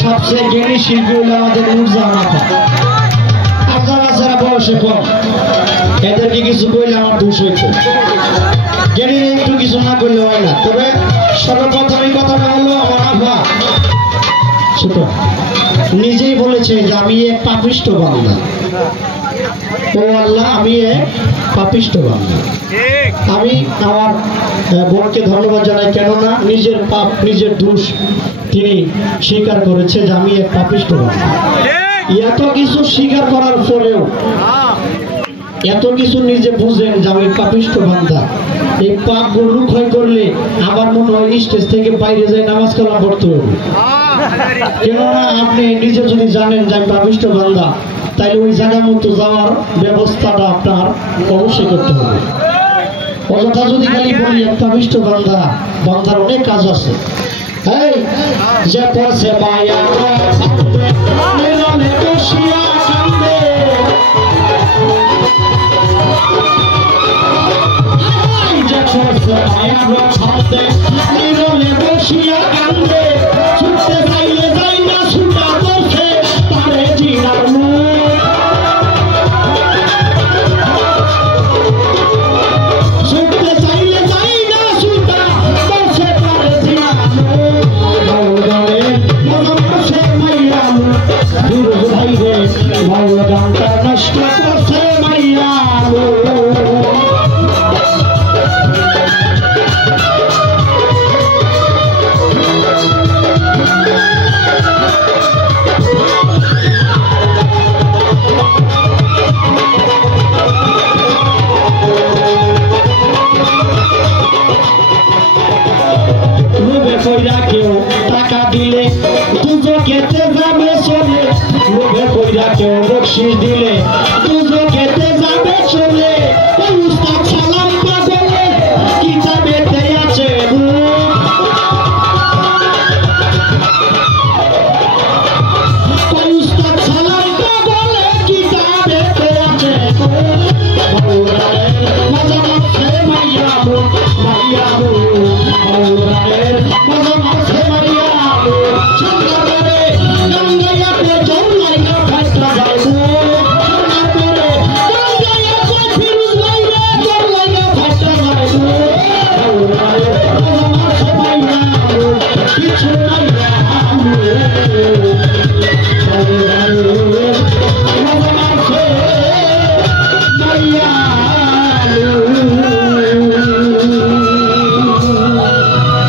सबसे ज्ञानी शिल्पी হলো আমাদের নূরজাহান আপা। আপনারা যারা বয়সে কম এদেরকে কিছু বললে আমার দোষ হইতো, জ্ঞানী একটু কিছু না করলে হয় না। তবে সর্বপ্রথম এই কথাটা হলো আমার আপা ছোট নিজেই বলেছে যে আমি এক পাপিষ্ঠ বান্দা। ও আল্লাহ, আমি এক পাপিষ্ঠ বান্দা। আমি আমার বোনকে ধন্যবাদ জানাই, কেননা নিজের পাপ নিজের দোষ তিনি স্বীকার করেছে যে আমি এক পাপিষ্ঠ বান্দা। এত কিছু স্বীকার করার পরেও এত কিছু নিজে বুঝেন যে আমি পাপিষ্ঠ বান্দা, এই পাপ গুলো ক্ষয় করলে আমার মনে হয় স্টেজ থেকে বাইরে যায় নামাজ কালাম পড়তে হবে। কেননা আপনি নিজে যদি জানেন যে আমি পাপিষ্ঠ বান্দা, তাইলে ওই জায়গা মতো যাওয়ার ব্যবস্থাটা আপনার অবশ্যই করতে হবে। অযথা যদি খালি বলি পাপিষ্ঠ বান্দা, বান্দার অনেক কাজ আছে। এই যে পড়ছে মায়া বসিয়া কান্দে, যে পড়ছে মায়া খান্দে নিরলে বসিয়া কান্দে, ছুটতে চাইলে যাই না ছুটা বসে তারে জিনার মুখ, ছুটতে চাইলে যাই না ছুটা বসে তারে জিনার মুখ, গানটা নষ্ট করছে মাইয়া কেউ টাকা দিলে তুজো খেতে যাবে চলে, লোভে কইরা কেউ বকশিস দিলে তুজো খেতে যাবে চলে, উস্তাদ সালাম পাগলে কিতাবেতে আছে উস্তাদ সালাম পাগলে কিতাবেতে আছে মজা মারছে মাইয়া মাইয়া মজা মারছে মাইয়া চন্দ্রে গঙ্গায়াতে জন্মাইয়া ফাইটা যাইবো, চন্দ্রে গঙ্গায়াতে ফিরুজ লাইরে জন্মাইয়া ফাইটা যাইবো, মজা মারছে মাইয়া কিছু নাই